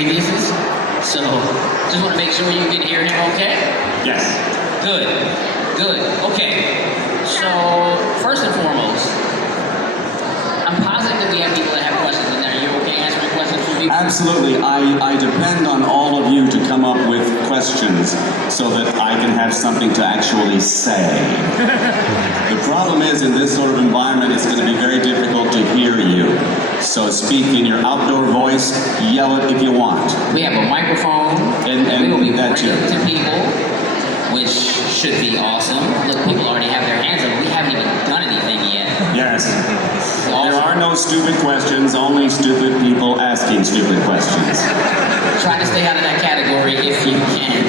previously. So, just want to make sure you can hear him okay? Yes. Good. Good. Okay. So, first and foremost, I'm positive that we have people that have questions in there. Are you okay answering questions from people? Absolutely. I depend on all of you to come up with questions so that I can have something to actually say. The problem is, in this sort of environment, it's going to be very difficult to hear you. So speak in your outdoor voice, yell it if you want. We have a microphone, and we will be that bringing it to people, which should be awesome. Look, people already have their hands up. We haven't even done anything yet. Yes. Awesome. There are no stupid questions, only stupid people asking stupid questions. Try to stay out of that category if you can.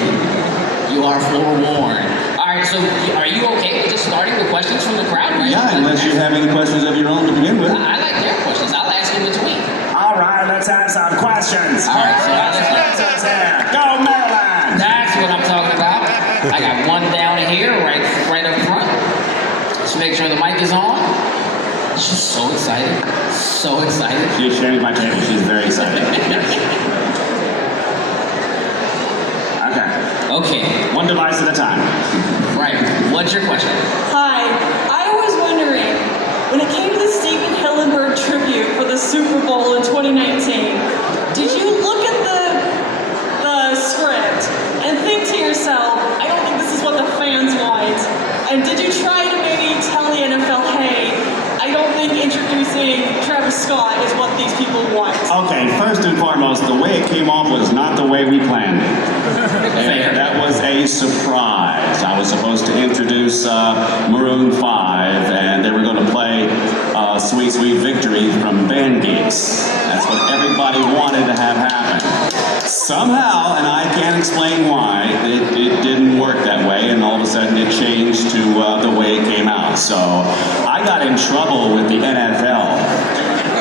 You are forewarned. All right, so are you okay with just starting with questions from the crowd? Right? Yeah, unless you have any questions of your own to begin with. I like their questions. I'll ask in between. All right, let's have some questions. All right, so Answers here. Go Maryland! That's what I'm talking about. I got one down here, right up front. Let's make sure the mic is on. She's so excited. So excited. She's sharing my table. She's very excited. Okay. One device at a time. Right. What's your question? Hi. I was wondering, when it came to the Stephen Hillenburg tribute for the Super Bowl in 2019, did you look at the script and think to yourself, I don't think this is what the fans want? And did you try to maybe tell the NFL, hey, I don't think introducing Travis Scott is what these people want? Okay, first and foremost, the way it came off was not the way we planned it. And that was a surprise. I was supposed to introduce Maroon 5, and they were going to play Sweet Sweet Victory from Band Geeks. That's what everybody wanted to have happen. Somehow, and I can't explain why, it didn't work that way, and all of a sudden it changed to the way it came out. So I got in trouble with the NFL.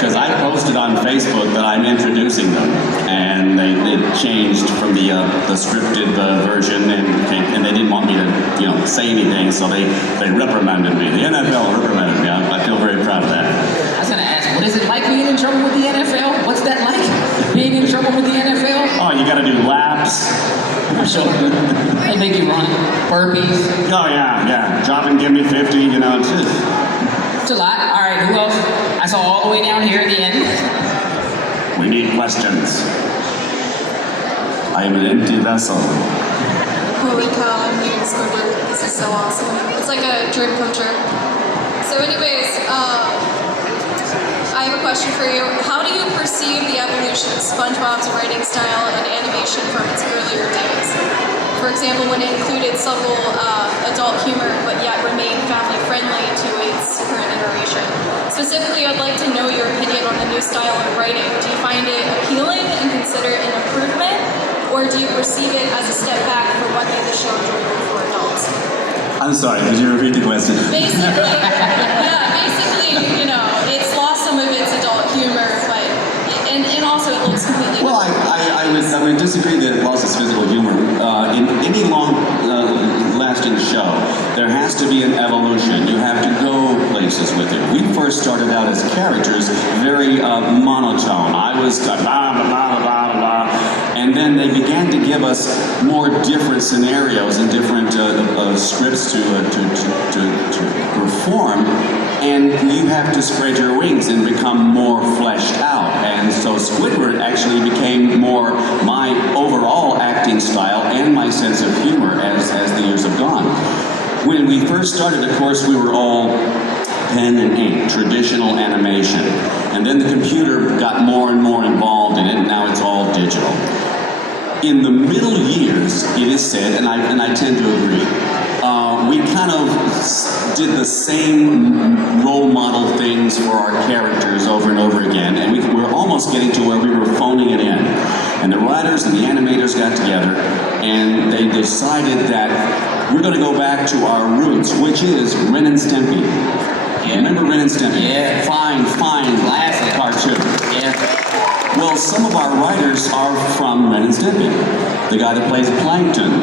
Because I posted on Facebook that I'm introducing them, and they changed from the scripted version, and they didn't want me to say anything, so they reprimanded me. The NFL reprimanded me. I feel very proud of that. I was gonna ask, what is it like being in trouble with the NFL? What's that like? Being in trouble with the NFL? Oh, you got to do laps. I'm sure. They make you run burpees. Oh yeah. Drop and give me 50. It's just. It's a lot. All right, who else? I saw all the way down here at the end. We need questions. I am an empty vessel. Holy cow, I'm meeting Squidward. This is so awesome. It's like a dream come true. So anyways, I have a question for you. How do you perceive the evolution of SpongeBob's writing style and animation from its earlier days? For example, when it included subtle adult humor, but yet remained family-friendly to its current iteration. Specifically, I'd like to know your opinion on the new style of writing. Do you find it appealing and consider it an improvement, or do you perceive it as a step back from what made the show enjoyable for adults? I'm sorry, could you repeat the question? Basically, it's lost some of its adult humor, but and also it looks completely. Well, I would disagree that it lost its physical humor. In any long-lasting show, there has to be an evolution. You have to go places with it. We first started out as characters very monotone. I was blah, blah, blah, blah, blah. And then they began to give us more different scenarios and different scripts to perform. And you have to spread your wings and become more fleshed out. And so Squidward actually became more my overall acting style and my sense of humor as the years have gone. When we first started, of course, we were all pen and ink, traditional animation. And then the computer got more and more involved in it, and now it's all digital. In the middle years, it is said, and I tend to agree, we kind of did the same role model things for our characters over and over again, and we were almost getting to where we were phoning it in. And the writers and the animators got together, and they decided that we're going to go back to our roots, which is Ren and Stimpy. Yeah. Remember Ren and Stimpy? Yeah. Fine, classic cartoon. Yeah. Well, some of our writers are from Ren and Stimpy. The guy that plays Plankton,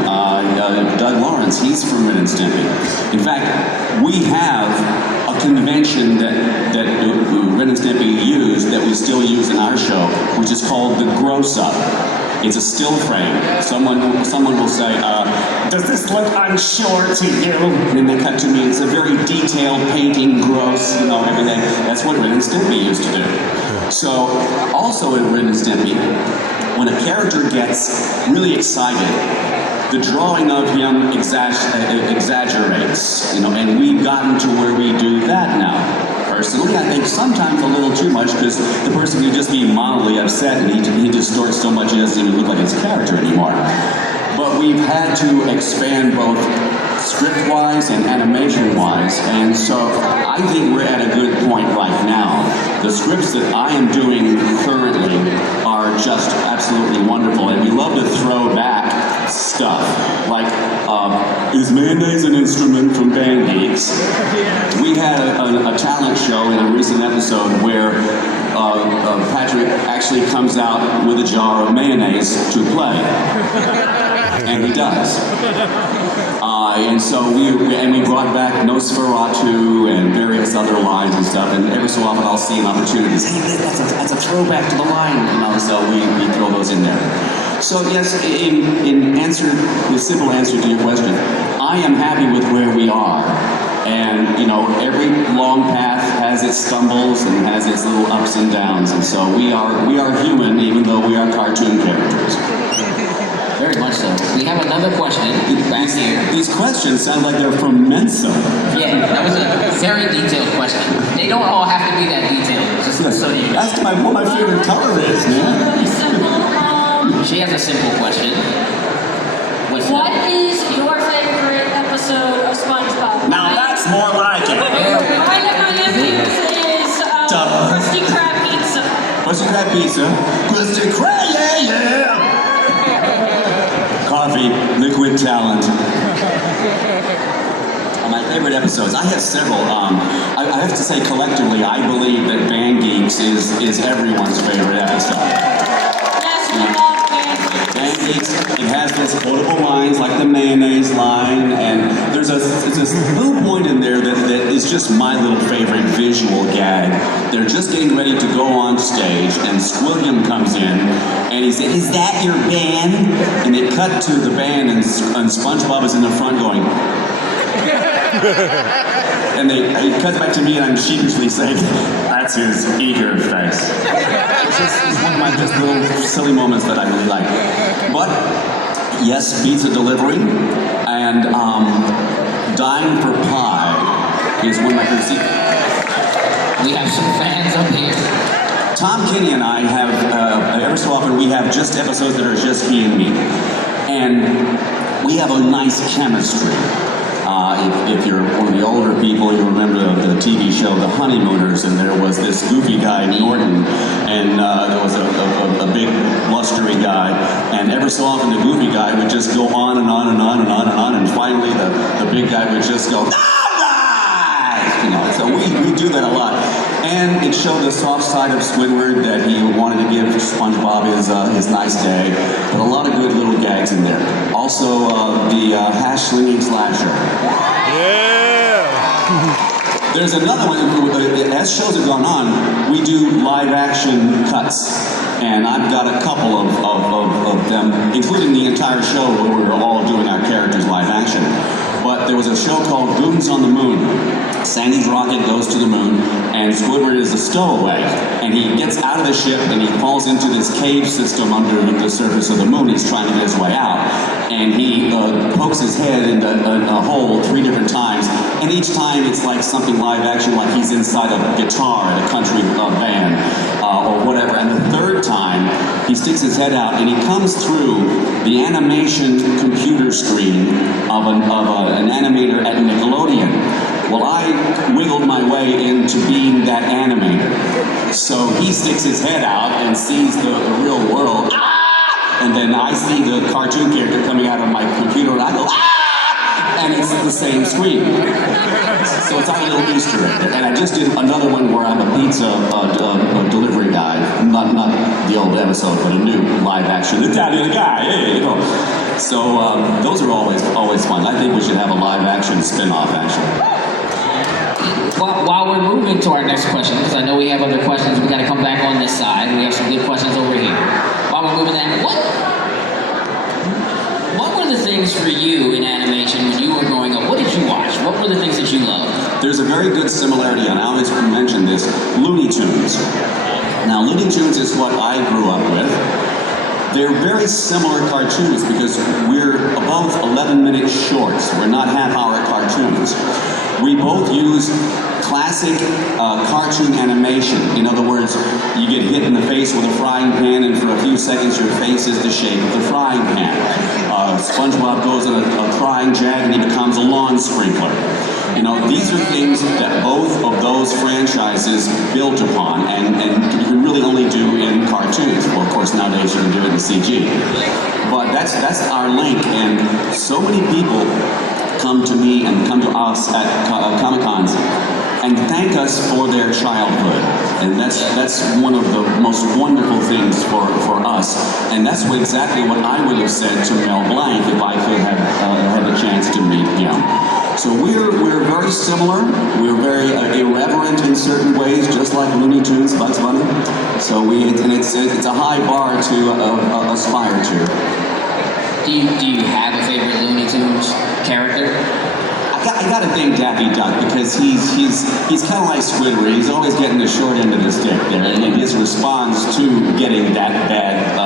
Doug Lawrence, he's from Ren and Stimpy. In fact, we have a convention that Ren and Stimpy used that we still use in our show, which is called the Gross Up. It's a still frame. Someone will say, does this look unsure to you? And they cut to me. It's a very detailed painting, gross, everything. That's what Ren and Stimpy used to do. So, also in Ren and Stimpy, when a character gets really excited, the drawing of him exaggerates, and we've gotten to where we do that now. Personally, I think sometimes a little too much, because the person can just be mildly upset and he distorts so much he doesn't even look like his character anymore. But we've had to expand both script-wise and animation-wise, and so I think we're at a good point right now. The scripts that I am doing currently are just absolutely wonderful, and we love to throw back stuff, like, is mayonnaise an instrument from Band Geeks? We had a talent show in a recent episode where Patrick actually comes out with a jar of mayonnaise to play. And he does. And so we brought back Nosferatu and various other lines and stuff, and every so often I'll see an opportunity to say, hey, that's a throwback to the line, so we throw those in there. So yes, in simple answer to your question, I am happy with where we are. And, every long path has its stumbles and has its little ups and downs, and so we are human even though we are cartoon characters. Very much so. We have another question back here. These questions sound like they're from Mensa. Yeah, that was a very detailed question. They don't all have to be that detailed, just so you know. Ask what my favorite color is, man. She has a simple question. What is your favorite episode of SpongeBob? Now that's more like it. Mine and my nephew's is Krusty Krab Pizza. Krusty Krab Pizza. Krusty Krab, yeah! Coffee, liquid talent. My favorite episodes. I have several. I have to say, collectively, I believe that Band Geeks is everyone's favorite episode. Yes, we love Band Geeks. Band Geeks, it has those quotable lines like the mayonnaise line, and there's a little point in there that is just my little favorite visual gag. They're just getting ready to go on stage, and Squidward comes in, and he said, "Is that your band?" And they cut to the band, and SpongeBob is in the front going. And it cuts back to me, and I'm sheepishly saying, "That's his eager face." It's one of my just little silly moments that I really like. But yes, pizza delivery and dying for pie is one of my favorite. We have some fans up here. Tom Kenny and I have every so often we have just episodes that are just he and me, and we have a nice chemistry. If you're one of the older people, you remember the TV show The Honeymooners, and there was this goofy guy, Norton, and there was a big blustery guy, and every so often the goofy guy would just go on and on and on and on and on, and finally the big guy would just go, "All right!" So we do that a lot. And it showed the soft side of Squidward that he wanted to give SpongeBob his nice day, but a lot of good little gags in there. Also, the hash-slinging slasher. Yeah! There's another one, as shows have gone on, we do live-action cuts, and I've got a couple of them, including the entire show where we're all doing our characters live-action. But there was a show called Goons on the Moon. Sandy's rocket goes to the moon, and Squidward is a stowaway. And he gets out of the ship, and he falls into this cave system under the surface of the moon. He's trying to get his way out. And he pokes his head into a hole 3 different times. And each time it's like something live action, like he's inside a guitar at a country band or whatever. And the 3rd time, he sticks his head out, and he comes through the animation computer screen of an animator at Nickelodeon. Well, I wiggled my way into being that animator. So he sticks his head out and sees the real world. Ah! And then I see the cartoon character coming out of my computer, and I go, "Ah!" and it's the same screen. So it's our little Easter egg. And I just did another one where I'm a pizza delivery guy. Not the old episode, but a new live action Italian guy. Hey, you know. So those are always fun. I think we should have a live action spin-off, actually. While we're moving to our next question, because I know we have other questions, we got to come back on this side. We have some good questions over here. While we're moving that, what were the things for you in animation when you were growing up? What did you watch? What were the things that you loved? There's a very good similarity, and I always mention this, Looney Tunes. Now, Looney Tunes is what I grew up with. They're very similar cartoons because we're both 11-minute shorts. We're not half-hour cartoons. We both use classic cartoon animation. In other words, you get hit in the face with a frying pan, and for a few seconds your face is the shape of the frying pan. SpongeBob goes in a frying jag and he becomes a lawn sprinkler. You know, these are things that both of those franchises built upon, and you can really only do in cartoons. Well, of course, nowadays you can do it in CG. But that's our link, and so many people come to me and come to us at Comic-Cons and thank us for their childhood. And that's one of the most wonderful things for us. And that's exactly what I would have said to Mel Blanc if I could have had the chance to meet him. So we're very similar. We're very irreverent in certain ways, just like Looney Tunes, Bugs Bunny. So it's a high bar to aspire to. Do you have a favorite Looney Tunes character? I gotta thank Daffy Duck because he's kind of like Squidward. He's always getting the short end of the stick there, and his response to getting that bad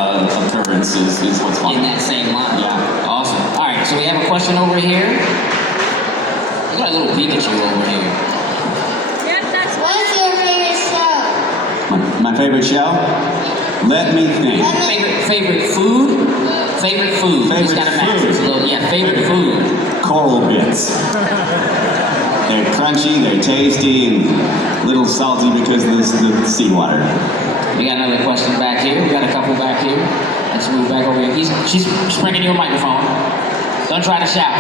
occurrence is what's fun. In that same line. Yeah. Awesome. All right, so we have a question over here. We got a little Pikachu over here. What's your favorite show? My favorite show? Let me think. Favorite food? Favorite food. Favorite Just gotta match. food. It's a little, yeah, favorite food. Coral bits. They're crunchy, they're tasty, and a little salty because of the seawater. We got another question back here. We got a couple back here. Let's move back over here. She's bringing you a microphone. Don't try to shout.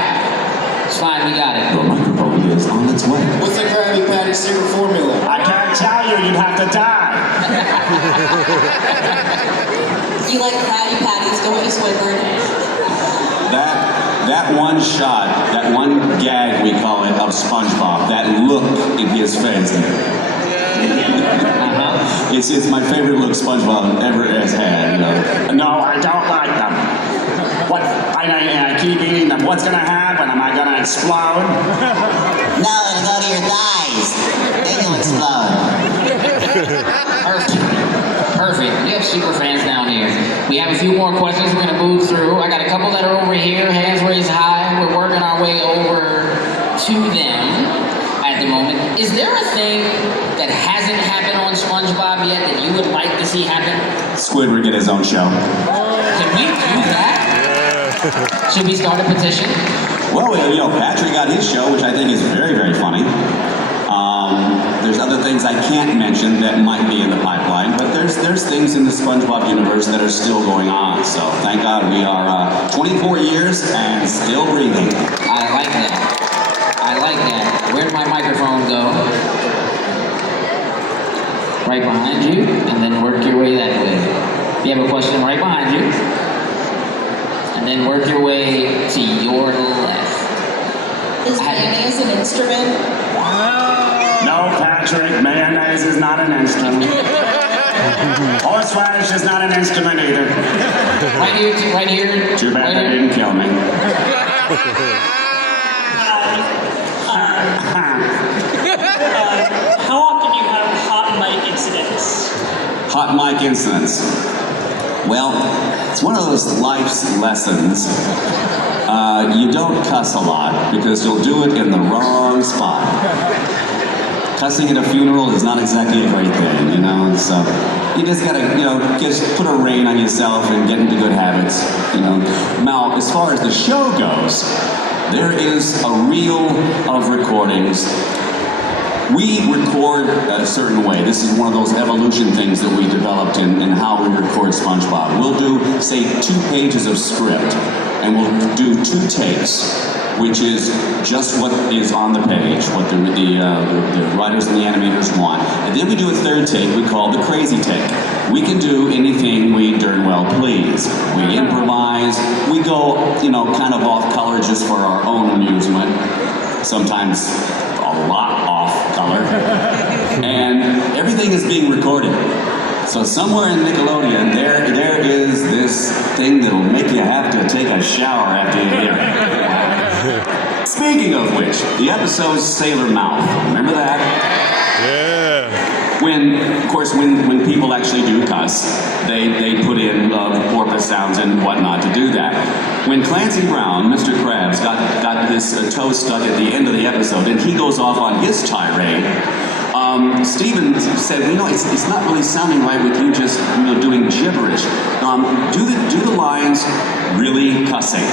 It's fine, we got it. The microphone is on its way. What's the Krabby Patty secret formula? I can't tell you, you'd have to die. You like Krabby Patties, don't you, Squidward? That one shot, that one gag, we call it, of SpongeBob, that look in his face. It's my favorite look SpongeBob ever has had. You know. No, I don't like them. What? I keep eating them. What's gonna happen? Am I gonna explode? No, it'll go to your thighs. Then you'll explode. Perfect. We have super fans down here. We have a few more questions we're going to move through. I got a couple that are over here, hands raised high. We're working our way over to them at the moment. Is there a thing that hasn't happened on SpongeBob yet that you would like to see happen? Squidward get his own show. Can we do that? Should we start a petition? Well, you know, Patrick got his show, which I think is very, very funny. There's other things I can't mention that might be in the pipeline, but there's things in the SpongeBob universe that are still going on. So thank God we are 24 years and still breathing. I like that. I like that. Where'd my microphone go? Right behind you, and then work your way that way. You have a question right behind you, and then work your way to your left. Is mayonnaise an instrument? No, Patrick, mayonnaise is not an instrument. Horseradish is not an instrument either. Right here, right here. Too bad right that here. didn't kill me. How often do you have hot mic incidents? Hot mic incidents. Well, it's one of those life's lessons. You don't cuss a lot because you'll do it in the wrong spot. Cussing at a funeral is not exactly a great thing, you know, so you just gotta, you know, just put a rein on yourself and get into good habits, you know. Now, as far as the show goes, there is a reel of recordings. We record a certain way. This is one of those evolution things that we developed in how we record SpongeBob. We'll do, say, 2 pages of script, and we'll do 2 takes. which is just what is on the page, what the writers and the animators want. And then we do a third take we call the crazy take. We can do anything we darn well please. We improvise, we go, kind of off color just for our own amusement. Sometimes a lot off color. And everything is being recorded. So somewhere in Nickelodeon, there is this thing that'll make you have to take a shower after you hear it. Speaking of which, the episode Sailor Mouth, remember that? Yeah. When people actually do cuss, they put in porpoise sounds and whatnot to do that. When Clancy Brown, Mr. Krabs, got this toe stuck at the end of the episode, and he goes off on his tirade, Steven said, it's not really sounding right with you just, doing gibberish. Do the lines really cussing?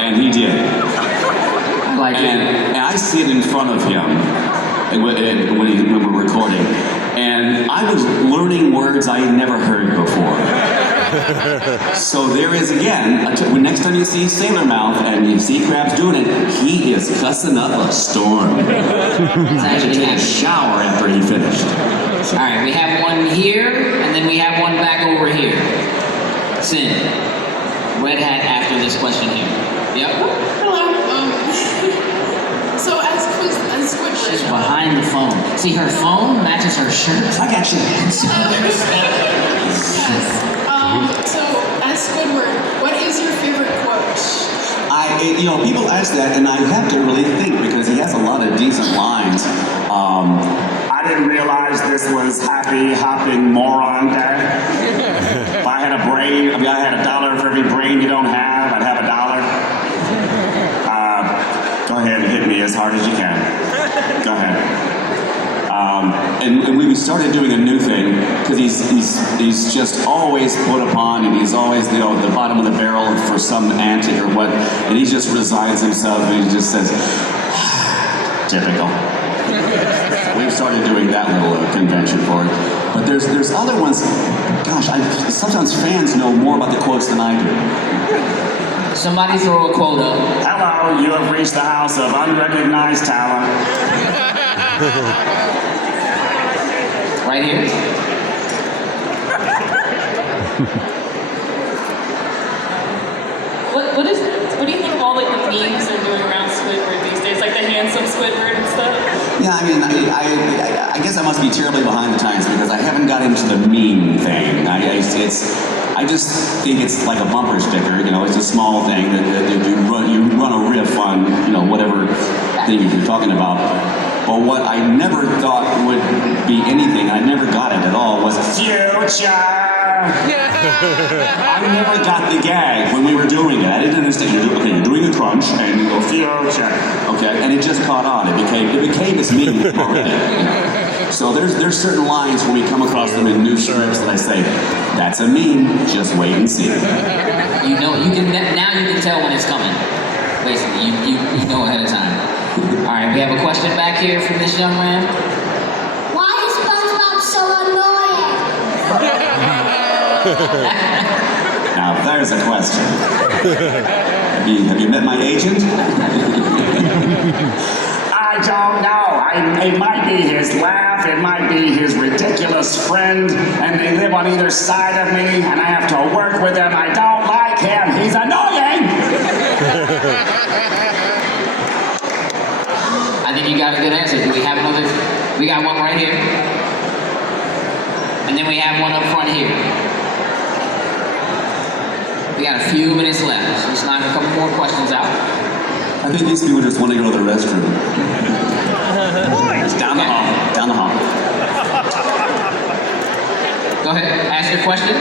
And he did. I like it. And I see it in front of him when we're recording. And I was learning words I had never heard before. So there is again, next time you see Sailor Mouth and you see Krabs doing it, he is cussing up a storm. It's actually Take a shower after he finished. All right, we have one here, and then we have one back over here. Sin, red hat after this question here. Yep. Hello. So as Squidward. She's behind the phone. See, her phone matches her shirt. I got you. So as Squidward, what is your favorite quote? People ask that, and I have to really think because he has a lot of decent lines. I didn't realize this was Happy Hopping Moron Day. If I had a brain, I had $1 for every brain you don't have, I'd have $1. Go ahead and hit me as hard as you can. Go ahead. And we started doing a new thing because he's just always put upon, and he's always the bottom of the barrel for some antic or what, and he just resigns himself and he just says, typical. We've started doing that little convention for it, but there's other ones. Gosh, sometimes fans know more about the quotes than I do. Somebody throw a quote up. Hello, you have reached the house of unrecognized talent. Right here. What do you think of all the memes they're doing around Squidward these days, like the handsome Squidward and stuff? Yeah, I guess I must be terribly behind the times because I haven't got into the meme thing. I just think it's like a bumper sticker. It's a small thing that you run a riff on, whatever thing you're talking about. But what I never thought would be anything, I never got it at all, was future. I never got the gag when we were doing it. I didn't understand. You're doing a crunch, and you go future. Okay, and it just caught on. It became this meme already. So there's certain lines when we come across them in new scripts that I say, that's a meme. Just wait and see. Now you can tell when it's coming. Basically, you know ahead of time. All right, we have a question back here from this young man. Why is SpongeBob so annoying? Now there's a question. Have you met my agent? I don't know. It might be his laugh, it might be his ridiculous friend, and they live on either side of me, and I have to work with him. I don't like him. He's annoying. I think you got a good answer. Do we have another? We got one right here. And then we have one up front here. We got a few minutes left. So let's knock a couple more questions out. I think these people just want to go to the restroom. It's down the hall. Down the hall. Go ahead. Ask your question.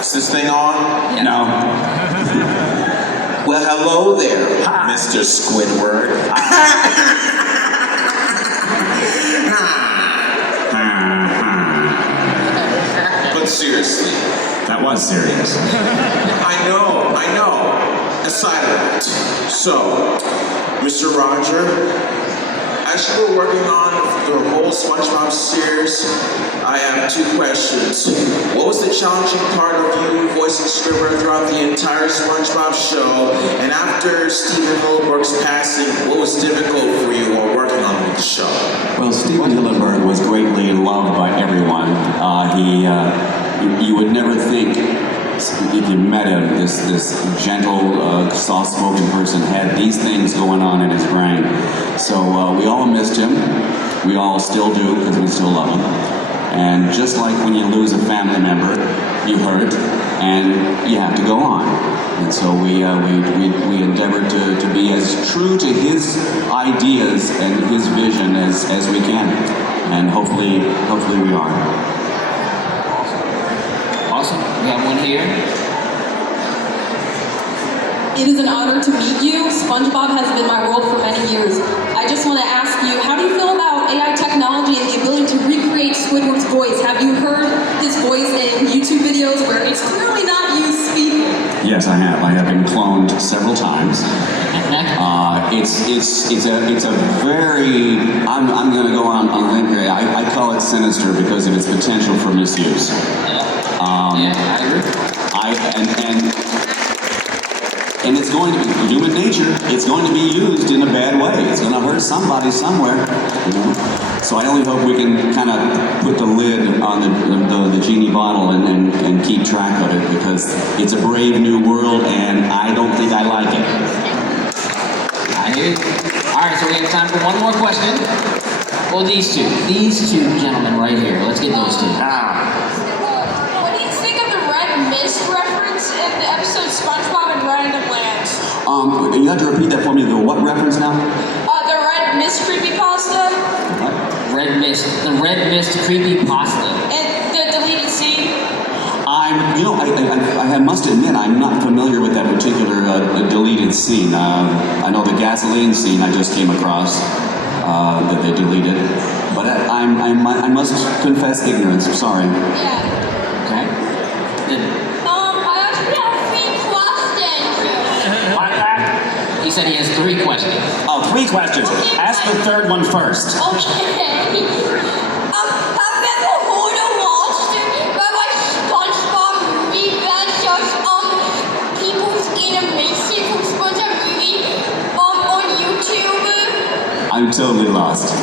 Is this thing on? Yeah. No. Well, hello there, Hi. Mr. Squidward. But seriously, That was serious. I know. Aside of that, so, Mr. Roger, as you were working on the whole SpongeBob series, I have two questions. What was the the challenging part of you voicing Squidward throughout the entire SpongeBob show? And after Stephen Hillenburg's passing, what was difficult for you while working on the show? Well, Stephen Hillenburg was greatly loved by everyone. You would never think, if you met him, this gentle, soft-spoken person had these things going on in his brain. So we all missed him. We all still do, because we still love him. And just like when you lose a family member, you hurt, and you have to go on. And so we endeavored to be as true to his ideas and his vision as we can. And hopefully we are. Awesome. We have one here. It is an honor to meet you. SpongeBob has been my world for many years. I just want to ask you, how do you feel about AI technology and the ability to recreate Squidward's voice? Have you heard his voice in YouTube videos where it's clearly not you speaking? Yes, I have. I have been cloned several times. It's a very, I'm going to go on a limb here. I call it sinister because of its potential for misuse. Yeah, I agree. And it's going to be human nature. It's going to be used in a bad way. It's going to hurt somebody somewhere. You know? So I only hope we can kind of put the lid on the genie bottle and keep track of it, because it's a brave new world, and I don't think I like it. I hear you. All right, so we have time for one more question. Well, these two gentlemen right here. Let's get those two. What do you think of the red mist reference in the episode SpongeBob and Random Lands? You have to repeat that for me. The what reference now? The red mist creepypasta What? The red mist creepypasta. and the deleted scene. I must admit, I'm not familiar with that particular deleted scene. I know the gasoline scene I just came across that they deleted, but I must confess ignorance. I'm sorry. Yeah. Okay. I actually have 3 questions. He said he has 3 questions. Oh, 3 questions. Ask the third one first. Okay. Have you ever heard or watched like SpongeBob movie that's just people's animation from SpongeBob movie on YouTube? I'm totally lost.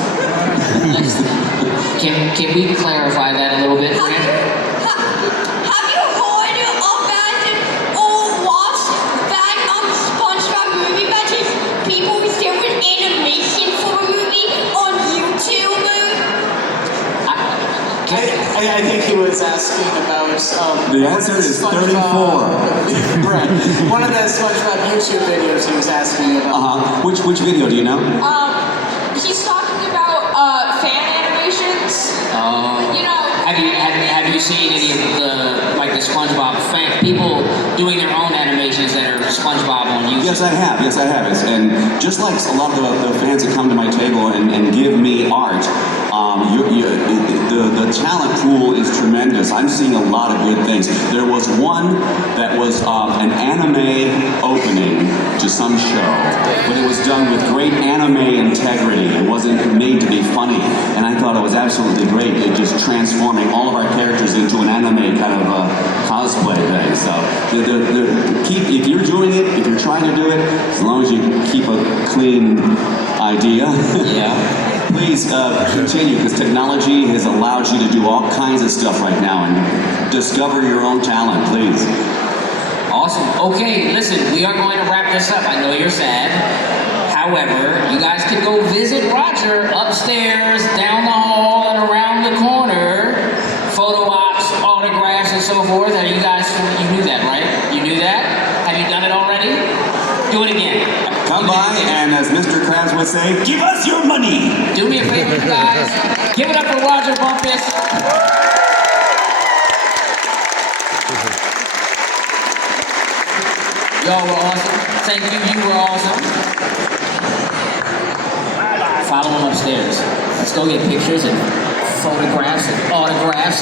Can we clarify that a little bit, Brandon? Have you heard or watched that SpongeBob movie that is people's different animation for a movie on YouTube? I think he was asking about. The answer is 34. Right. One of the SpongeBob YouTube videos he was asking about. Which video do you know? He's talking about fan animations. You know. Have you seen any of the SpongeBob people doing their own animations that are SpongeBob on YouTube? Yes, I have. And just like a lot of the fans that come to my table and give me art, the talent pool is tremendous. I'm seeing a lot of good things. There was one that was an anime opening to some show, but it was done with great anime integrity. It wasn't made to be funny, and I thought it was absolutely great. It just transforming all of our characters into an anime kind of cosplay thing. So if you're doing it, if you're trying to do it, as long as you keep a clean idea. Yeah. Please continue, because technology has allowed you to do all kinds of stuff right now, and discover your own talent, please. Awesome. Okay, listen, we are going to wrap this up. I know you're sad. However, you guys can go visit Roger upstairs, down the hall, and around the corner. Photo ops, autographs, and so forth. You knew that, right? You knew that? Have you done it already? Do it again. Come by, and as Mr. Krabs would say, give us your money! Do me a favor, you guys. Give it up for Roger Bumpass. Y'all were awesome. Thank you, you were awesome. Follow him upstairs. Let's go get pictures and photographs and autographs.